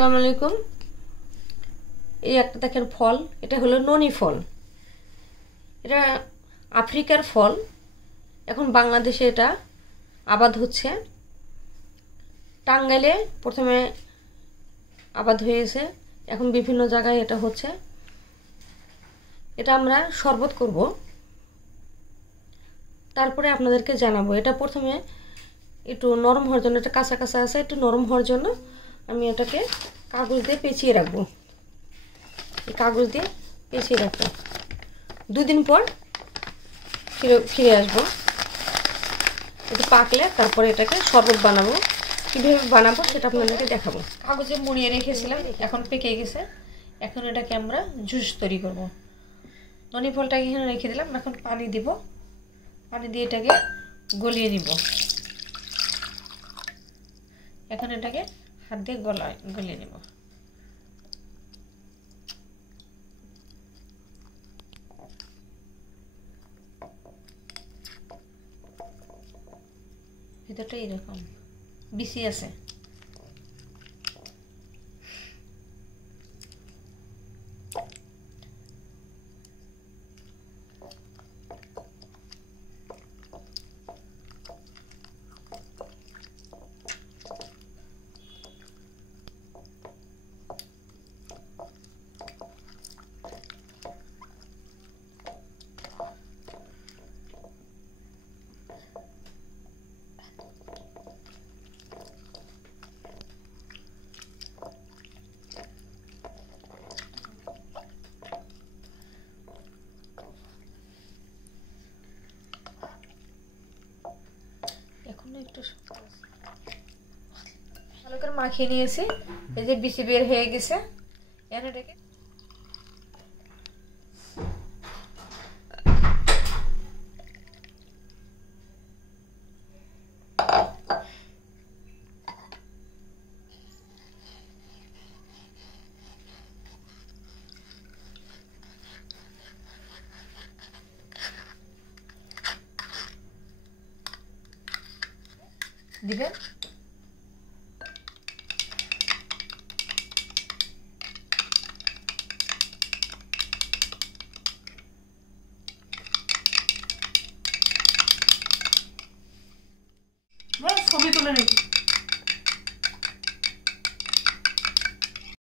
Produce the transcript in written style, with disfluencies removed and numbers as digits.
আসসালামু আলাইকুম। এই একটা দেখেন ফল, এটা হলো ননি ফল। এটা আফ্রিকার ফল, এখন বাংলাদেশে এটা আবাদ হচ্ছে। টাঙ্গাইলে প্রথমে আবাদ হয়েছে, এখন বিভিন্ন জায়গায় এটা হচ্ছে। এটা আমরা শরবত করব, তারপরে আপনাদেরকে জানাবো। এটা প্রথমে একটু নরম হওয়ার জন্য, এটা কাঁচা কাঁচা আছে, একটু নরম হওয়ার জন্য আমি এটাকে কাগজ দিয়ে পেঁচিয়ে রাখবো। এই কাগজ দিয়ে পেঁচিয়ে রাখবো, 2 দিন পর ফিরে আসবো। একটু পাকলে তারপরে এটাকে শরবত বানাবো। কীভাবে বানাবো সেটা আপনাদেরকে দেখাবো। কাগজে মুড়িয়ে রেখেছিলাম, এখন পেকে গেছে। এখন এটাকে আমরা জুস তৈরি করব। ননি ফলটাকে এখানে রেখে দিলাম, এখন পানি দিব। পানি দিয়ে এটাকে গলিয়ে নিব। এখন এটাকে হাত দিয়ে গলিয়ে নেব। ভিতরটা এরকম বিসি আছে। একটু ভালো করে মাখিয়ে নিয়েছি। এই যে বিচি বের হয়ে গেছে। এটাকে দিবেন। ছবি তুলে রেখে